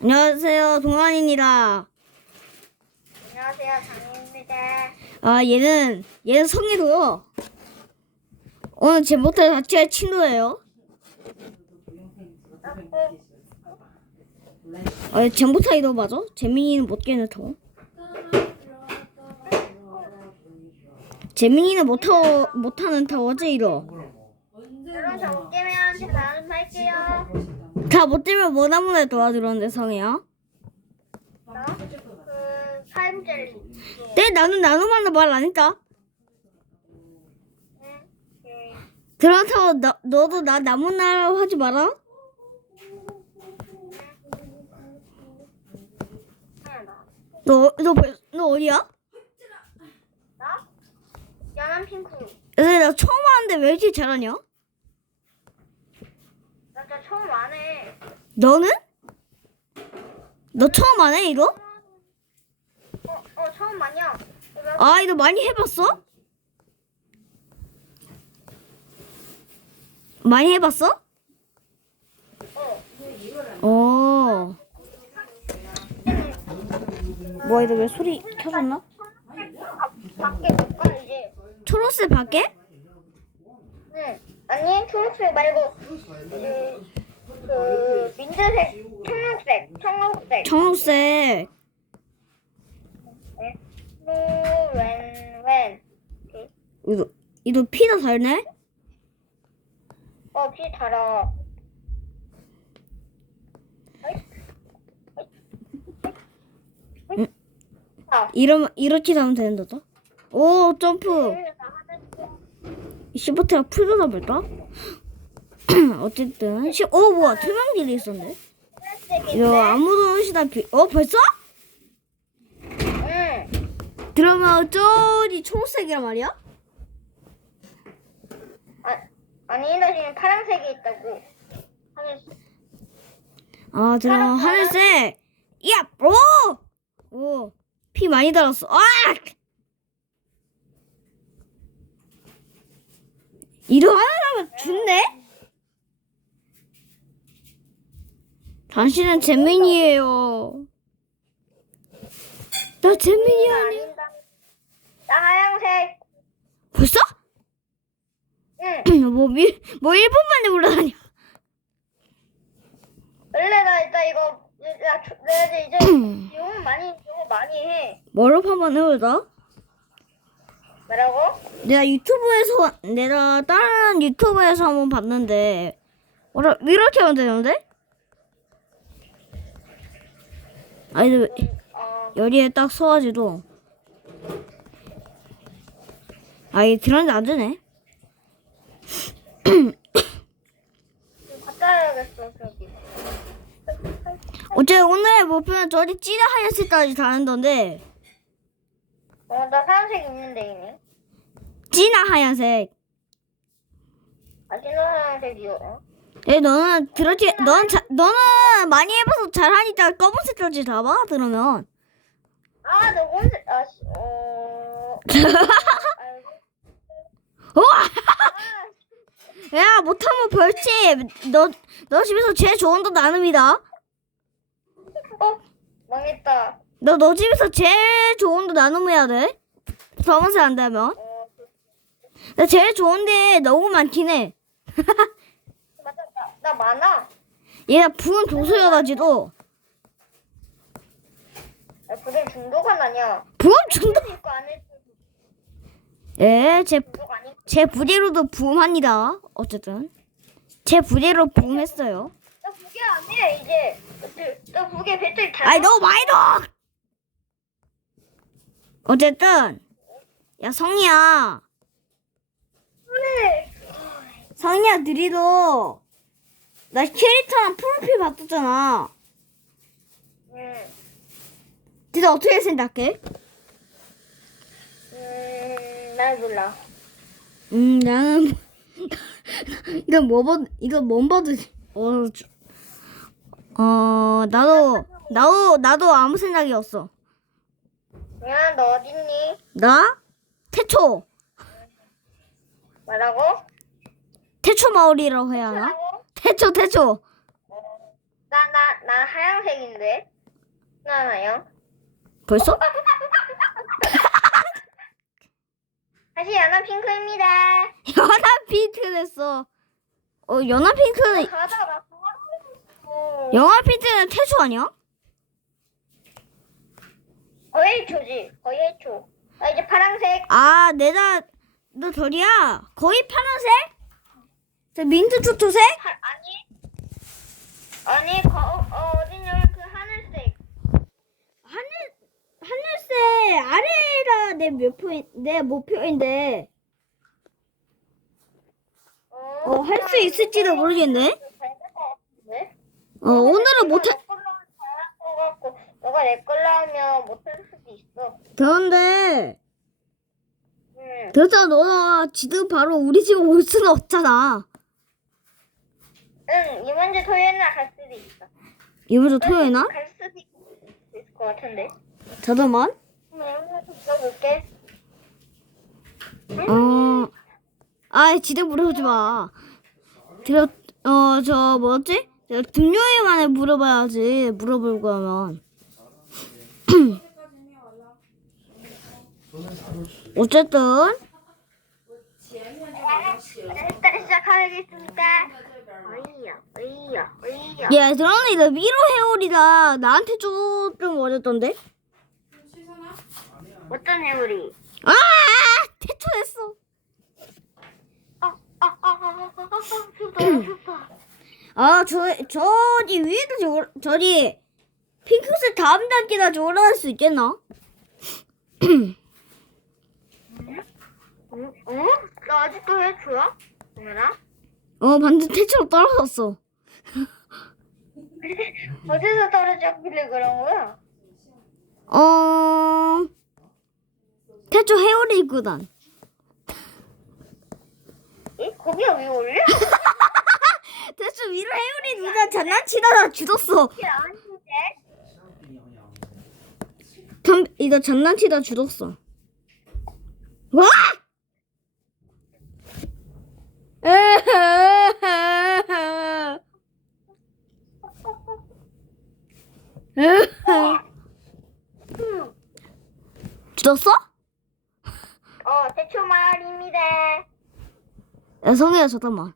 안녕하세요, 동안입니다. 안녕하세요, 장입니다. 아, 얘는, 얘는 성희도요. 오늘 제 못할 자체의 친구예요. 아, 제 못하기도 맞아? 재민이는 못 깨는 터. 재민이는 못하, 못하는 타워지, 이러. 그럼 저못 깨면 제가 나눔 할게요. 다못 되면 뭐나무에 도와주는데, 성희야? 어? 그, 타임젤리. 네, 나는 나눔한다 말안 했다. 응? 네. 그렇다고 너, 너도 나 나무나라 하지 마라. 하나. 너, 너, 벌- 너 어디야? 나? 연한 핑크. 근데 나 처음 하는데 왜 이렇게 잘하냐? 나 처음 안 해. 너는? 너 처음 안 해, 이거? 어, 어, 처음 아니야. 왜? 아, 이거 많이 해봤어? 많이 해봤어? 어. 어. 뭐야, 이거 왜 소리 켜졌나? 아, 밖에 잠깐 이제. 초록색 밖에? 응. 아니, 초록색 말고, 그, 그, 민트색, 청록색, 청록색. 청록색. 네. 웬, 웬. 이거, 이거 피가 달네? 어, 피 달아. 응. 아, 이러면, 이렇게 하면 되는 거죠? 오, 점프. 시프트가 풀려나 볼까? 어쨌든 시... 어 뭐야 투명길이 있었네 이거 아무도 시다 비... 어 벌써? 응. 그러면 저기 초록색이란 말이야? 아, 아니, 나 지금 파란색이 있다고. 하늘, 아 그럼 하늘색 야! 오! 오! 피 많이 달았어 아! 이거 하나라면 준대? 당신은 재민이에요 나 재민이 아니 아닌다. 나 하얀색. 벌써? 응. 뭐, 미, 뭐 1분 만에 올라다녀. 원래 나 일단 이거, 나, 초- 내가 이제, 이제, 영어 많이, 영어 많이 해. 뭐로 한번 해보자. 뭐라고? 내가 유튜브에서, 내가 다른 유튜브에서 한번 봤는데, 뭐라, 이렇게 하면 되는데? 아니, 근데 어, 여기에 딱 써가지고. 아, 이 들었는데 안 되네. 저기. 어째 오늘의 목표는 저기 찌라 하얀색까지 다는 건데, 어, 나 파란색 있는데, 이미. 찌나 하얀색. 아시는 하얀색이요. 어? 예, 너는 그렇지, 너는 자, 너는 많이 해봐서 잘하니까 검은색까지 다 봐, 그러면. 아, 너 혼자, 아, 씨, 어. 우와! 아, 야, 못하면 벌칙! 너, 너 집에서 제일 좋은 도 나눔이다. 어? 망했다. 너, 너 집에서 제일 좋은 도 나눔해야 돼. 검은색 안 되면. 어, 나 제일 좋은데 너무 많긴 해. 맞아, 나, 나 많아. 얘가 부은 조수여가지고. 아, 그게 중독은 아니야. 부은 중독? 안 했어. 예, 제, 중독 아니. 제 부대로도 부음합니다. 어쨌든. 제 부대로 부음했어요. 나 그게 아니야, 이제. 그, 나 그게 배터리 다. 아이 너무 많이 넣어. 어쨌든 야 성이야 그래. 성이야 느리도 나 캐릭터랑 프로필 바꿨잖아. 응. 니가 어떻게 생각해? 음, 난 몰라. 음 나는 이건 뭐 봐? 이건 뭔 봐도 어, 주- 어 나도 나도 나도 아무 생각이 없어. 야, 너 어딨니? 나 태초 뭐라고? 태초 마을이라고 해야 하나? 뭐라고? 태초 태초 어, 나 하얀색인데. 나 하양. 벌써? 다시 연한 핑크입니다. 연한 핑크 됐어. 어, 연한 핑크는, 가다가 나 했어. 연한 핑크는 태수 아니야? 거의 초지. 거의 초. 아 이제 파란색. 아, 내가, 너 저리야. 거의 파란색? 저 민트 초토색? 파, 아니. 아니 거, 어, 어디냐면 그 하늘색. 하늘, 하늘색 아래가 내 목표, 내 목표인데, 어, 할 수 있을지도 모르겠네. 네? 어, 오늘은 못 해, 내 걸로 하면 잘할 것 같고, 너가 내 걸로 하면 못할 수도 있어. 그런데, 응. 그렇다고 너가 지금 바로 우리 집 올 수는 없잖아. 응, 이번 주 토요일 날 갈 수도 있어. 이번 주 토요일 날? 갈 수도 있을 것 같은데. 잠깐만. 그럼 들어볼게. 어, 아, 지대 물어보지 마. 들어, 어, 저, 뭐였지? 저 금요일만에 물어봐야지. 물어볼 거면. 어쨌든, 일단 시작하겠습니다. 어이야, 어이야, 어이야. 야, 나 미로 해오리다. 나한테 조금 어렸던데? 어떤 해우리? 아! 태초했어. 아, 아, 아, 아, 아, 아, 아. 아, 저, 저기 위에도 저, 저기, 핑크색 다음 단계나 저러할 수 있겠나? 응? 응? 나 아직도 해 좋아? 뭐나? 어, 반전 태초로 떨어졌어. 어디서 떨어졌길래 그런 거야? 어, 태초 헤어리 구단. 에? 거기가 왜 올려? 태초 위로 헤어리 구단 장난치다가 죽었어. 아닌데? 전, 이거 장난치다 죽었어. 와! 응. 죽었어? 어, 대초 마을입니다. 야, 성혜야, 잠깐만.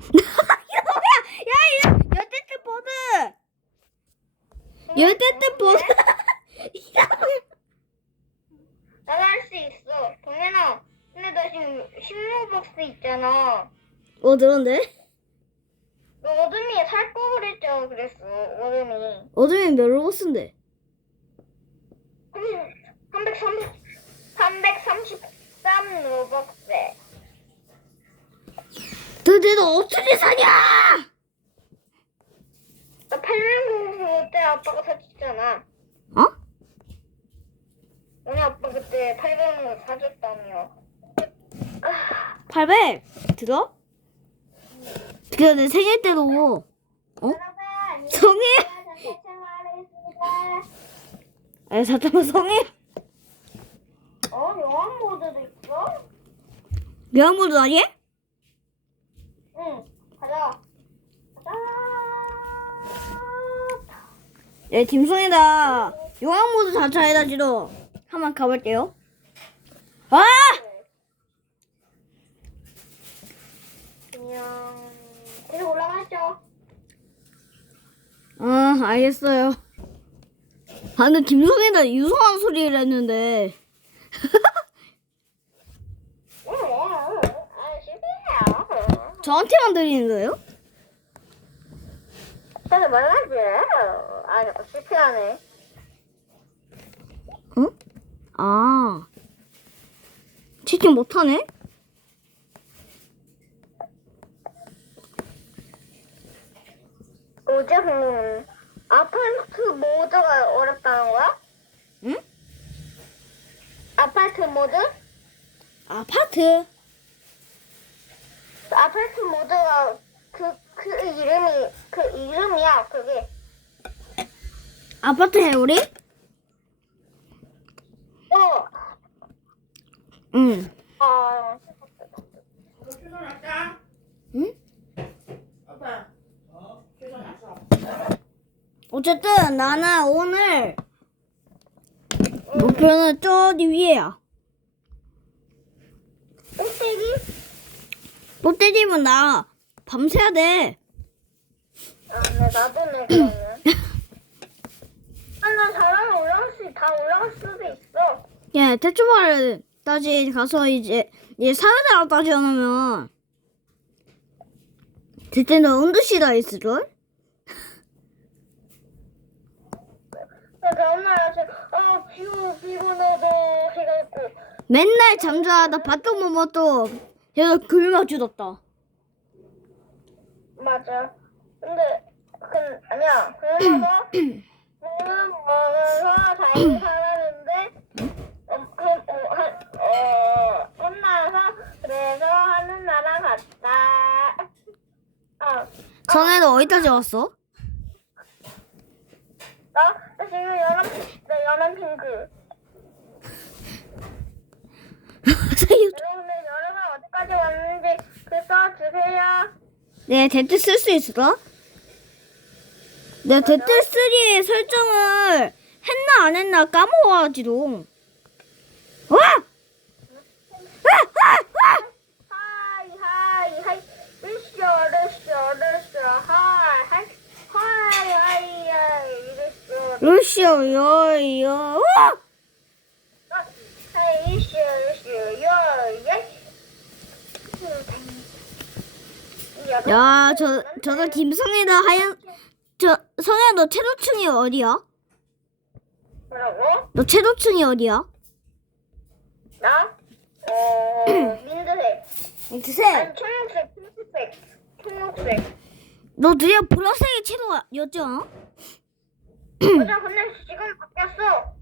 성혜야! 야, 이거 열대트 보드! 열대트 보드! 나도 할 수 있어. 동현아, 근데 나 지금 신호박스 있잖아. 어, 들었는데? 너 어둠이 살거 그랬죠? 그랬어, 어둠이. 어둠이 몇 로봇인데? 330, 333 로벅스. 근데 너 어떻게 사냐? 나 800 그때 아빠가 사줬잖아. 아빠 그때 800 사줬다며. 800 들어? 그래 내 생일 때도 어? 성혜 아 잠깐만 성혜 어, 영화 모드도 있어? 명함모드 아니? 응, 가자. 가자. 네 김성이다 용왕모드 자차해가지고 한번 가볼게요 아! 그냥 계속 올라가죠. 아 알겠어요 방금 김성이다 유성한 소리를 했는데 응, 응, 응. 아. 저한테만 들리는 거예요? 그래서 말하지. 아, 실패하네. 응? 아 채팅 못하네? 어제 그 아파트 모드가 어렵다는 거야? 응? 아파트 모드? 아파트 아파트 모드가 그, 그 이름이, 그 이름이야, 그게. 아파트 해오리? 어, 응 아, 응? 어? 어쨌든 나는 오늘 목표는 저기 위에야. 꼭대기? 롯데집은 나 밤새야 돼. 아, 네, 나도네, 그러면. 아, 나 잘하면 올라갈 수, 다 올라갈 수도 있어. 예, 대추발 따지 가서 이제 이제 사회자랑 따지 않으면 그때 있을걸? 나 피곤해도 해갖고. 맨날 잠자다 밥도 못 먹고 계속 굶어 죽었다. 맞아. 근데, 그, 아니야. 그러면서, 물은 먹어서 잘 살았는데, 어, 그, 어, 한, 어, 혼나서, 그래서 하늘나라 갔다. 어? 나, 나 지금 연한, 나 연한 핑크. 여러분들, 여러분 어디까지 왔는지 그 써주세요. 네, 데트 쓸 수 있을까? 내가 데트 3의 설정을 했나 안 했나 까먹어가지고. 하이. 으쌰, 요요. 으쌰, 으쌰, 요, 예. 야, 저 저도 김성애다 하얀 저 성애 너 최도층이 어디야? 뭐라고? 너 최도층이 어디야? 나? 어, 민트색. 드세. 아니, 청록색, 핑크색. 청록색. 너 드디어 보라색이 않아? 맞아, 근데 지금 바뀌었어.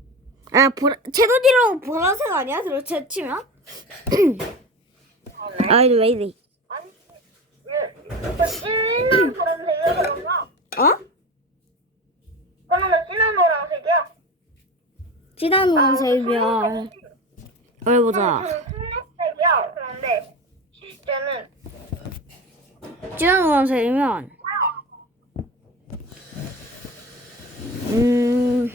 아, 보라 최도디랑 보라색 아니야? 그렇게 치면? 아이 왜 이래? 아니, 왜, 그 진한 노란색이야, 그런가? 어? 그러면 나 진한 노란색이야. 진한 노란색이야. 어디 보자. 청록색이야. 그런데 실제는 진한 노란색이면 음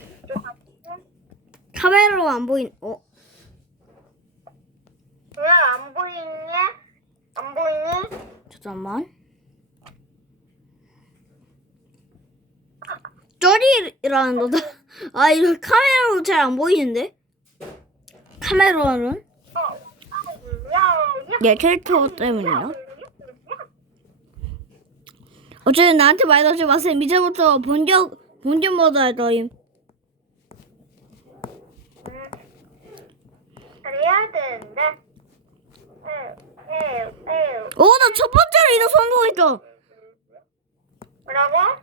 카메라로 안 보인. 어? 그냥 안 보이니? 안 보이니? 잠깐만. 쩌리라는 거다. 아 이거 카메라로 잘 안 보이는데? 카메라로는? 어, 야, 야. 내 캐릭터 때문이야. 어쨌든 나한테 말하지 마세요. 이제부터 본격 본격 모드 할 거임. 응. 그래야 에휴. 오, 어, 나첫 번째로 이거 성공했어. 뭐라고?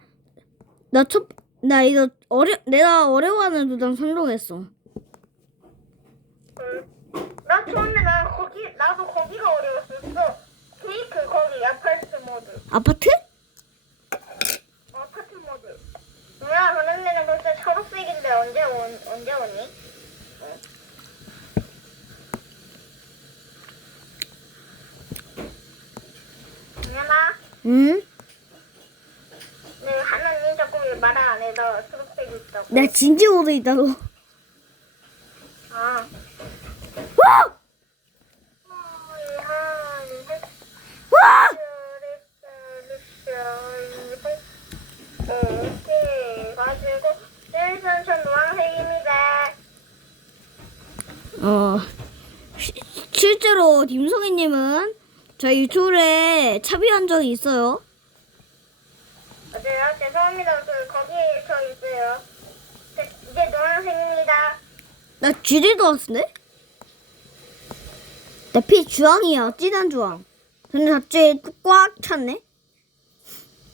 나 첫, 나 이거 어려, 내가 어려워하는 도장 성공했어. 응. 나 처음에 나 거기 나도 거기가 어려웠었어. 케이크 거기 아파트 모드. 아파트? 아파트 모드. 뭐야, 그런 데는 벌써 초록색인데 언제 온 언제 오니? 미안아. 응? 네, 하나님 자꾸 왜 말을 안 해? 나 초록색 있다고. 나 진지 모드 있다고. 아. 와! 하이, 하이, 해. 와! 오케이. 가지고 일선천 노란색입니다. 어, 시- 실제로 김성희님은 저희 유튜브에 참여한 적이 있어요. 맞아요. 죄송합니다. 그 거기에 저 있어요. 네, 이제 노란색입니다. 나 쥐리도 왔는데? 나피 주황이야, 진한 주황. 근데 갑자기 꽉 찼네?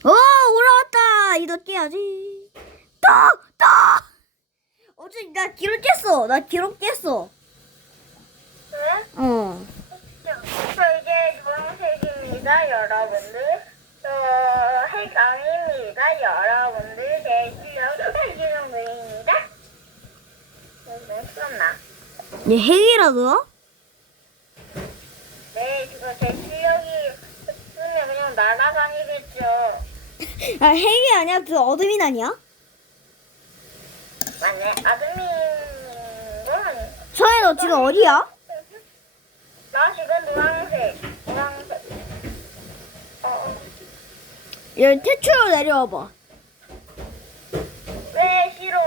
어, 올라왔다! 이거 깨야지. 또! 또! 어제 나 기록 깼어. 나 기록 깼어. 네? 어. 저 이제 노란색입니다, 여러분들. 저 해강입니다, 여러분들. 제 실력 해주는입니다. 네, 수업나. 얘 핵이라도? 네, 지금 제 실력이 없으면 그냥 날아다니겠죠. 아, 핵이 아니야. 그 어드민 아니야? 맞네. 아드민인 건 서희 너 지금 어디야? 나 지금 노란색. 노란색. 어, 어. 여기 태초로 내려와봐. 왜 싫어?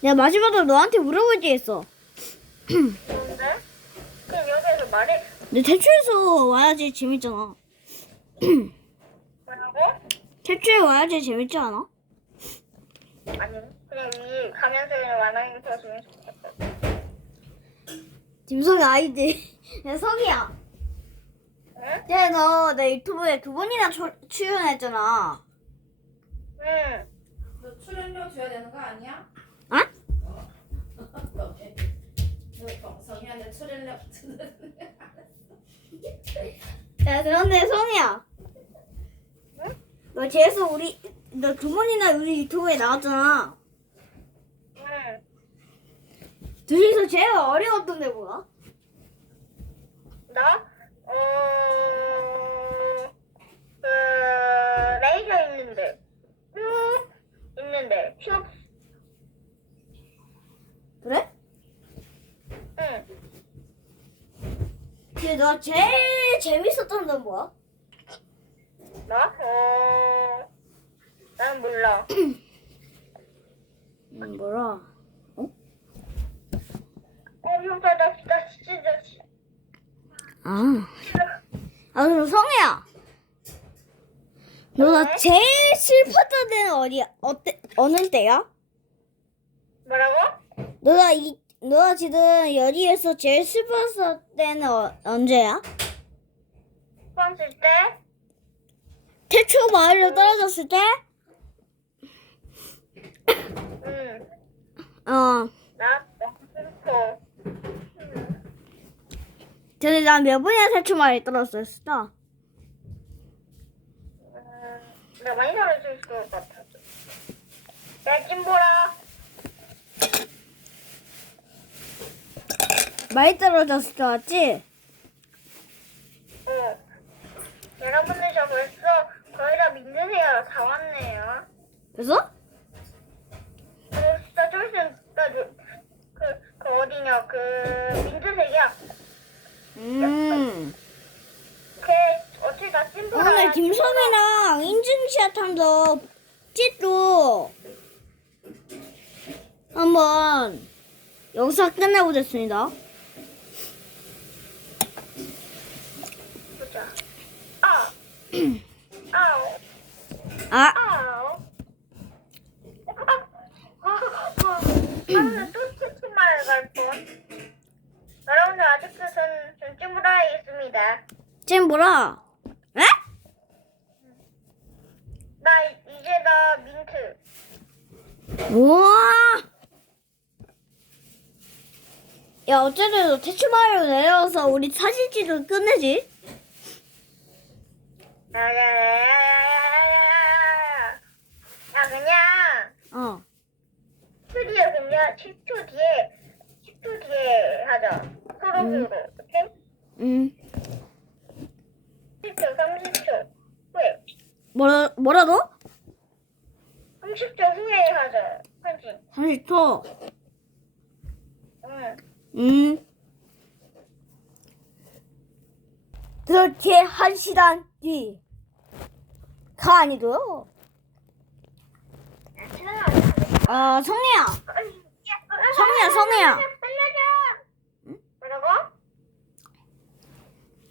내가 마지막으로 너한테 물어보지 했어. 뭔데? 그럼 여기에서 말해. 근데 태초에서 와야지 재밌잖아. 뭐라고? 태초에 와야지 재밌지 않아? 아니, 그냥 위 가면서 그냥 것 같아. 김성이 아이디. 야 성이야. 응? 야너내 유튜브에 두 번이나 초, 출연했잖아. 응. 너 출연료 줘야 되는 거 아니야? 어? 너 동성이한테 출연료 야 그런데 성이야. 응? 너 재수 우리 너 두 번이나 우리 유튜브에 나왔잖아. 응. 둘이서 제일 어려웠던 데 뭐야? 나? 어, 그, 레이저 있는데. 쭉 있는데. 슉. 그래? 응. 근데 너 제일 재밌었던 건 뭐야? 나? 어, 난 몰라. 음, 뭐라? 어, 나, 나, 나 진짜, 진짜. 아. 아, 그럼 성우야. 너가 네? 제일 슬펐던 데는 어디야? 어때? 어느 때야? 뭐라고? 너가 이, 너가 지금 여기에서 제일 슬펐을 때는 어, 언제야? 수험쓸 때? 태초 마을로 떨어졌을 때? 응. 어. 나 너무 슬퍼. 근데 난몇 번이나 태초 마을에 떨어졌어? 음, 내가 많이 잘해줄 것 같아. 야, 찐보라. 많이 맞지? 어. 여러분들 저 벌써 거의 다 민드세요. 다 왔네요. 그래서? 진짜 좀 있으면 나 그, 그, 그 어디냐 그 민트색이야. 음. 걔 어떻게 다 찐보라. 오늘 김성이랑 인증샷 한거 찍고 한번 영상 끝내보겠습니다. 보자. 아. 아우. 아, 어쨌든 대출 마을로 내려와서 우리 사진찍을 끝내지. 야 그냥 어. 10초 뒤에 그냥 10초 뒤에 10초 뒤에 하자. 서로 음. 오케이? 음. 10초 30초 후에 뭐라 뭐라도? 30초 후에 하자. 편지. 30초. 응. 음. 그렇게 한 시간 뒤. 가 아니고요. 아, 성희야. 성우야, 성우야. 살려줘. 뭐라고?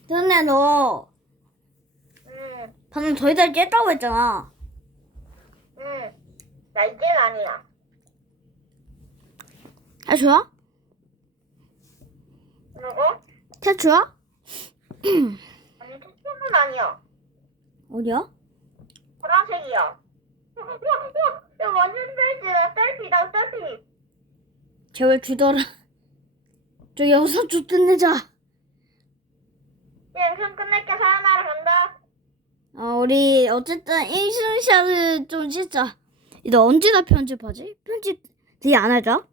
근데 너 응. 방금 저희들 깼다고 했잖아. 응. 나 이제는 아니야. 아, 좋아? 뭐라고? 태초야? 아니 특수는 아니야. 어디야? 보라색이야. 야 완전 셀피, 나 셀피. 제발 주더라. 저 영상 좀 끝내자. 야, 영상 끝낼게. 사연하러 간다. 어, 우리 어쨌든 인증샷을 좀 찍자. 너 언제나 편집하지? 편집 되게 안 하자?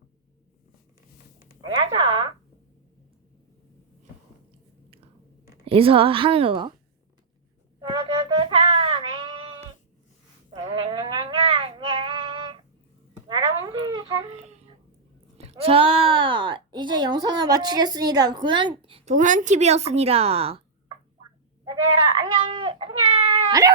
아니 하자. 여기서 하는. 여러분들 자, 이제 영상을 마치겠습니다. 도현, 도현 TV였습니다. 얘들아 안녕 안녕. 안녕,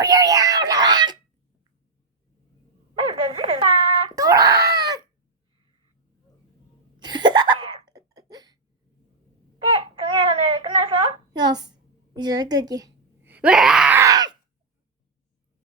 동해선을 끝나서 야, 이 你这个点，哇、